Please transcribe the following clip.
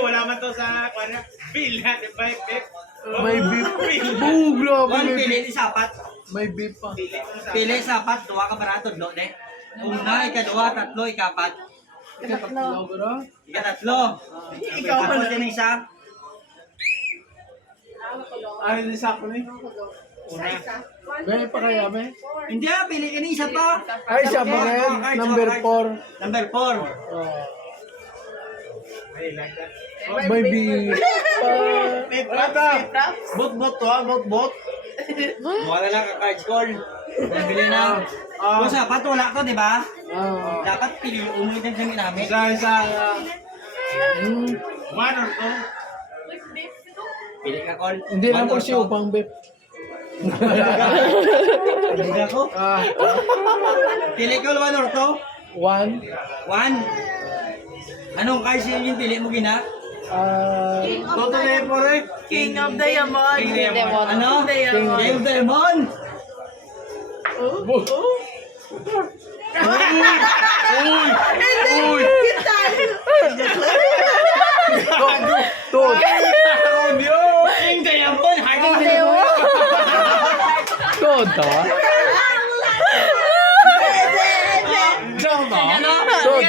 Wala man to sa kanya. Bill natin ba? May beef. Oh, grabe. Kung May pili beef. ni sapat. May beef pa. Pili sapat, duwa ka barato, do de. Una, ikaduwa, tatlo, ikapat. Tatlo, bro. Ikatatlo. Ikaw pa din isa. Ay, hindi sa ako ni. May pa kaya, may? Hindi, pili ka ni isa pa. Ay, siya pa rin. Number 4. Number 4. May beef pa. Bot to ha, bot. Mukha na lang ka-card score. Nabili na. Kung sapat, wala to, di ba? Dapat pili, umuwi din kami namin. Isa. One or two. Pili ka, Col. Hindi lang po siya upang beef. Pili ako. Pili ko, 1 or 2? 1. 1. Anong card siya yung pili mo, Gina? Toto na po rin. King of Diamond. King of Diamond. Ano? Diamond. King of Diamond. Uy! Tot! King Diamond. Hard Tot! Ano? Tot!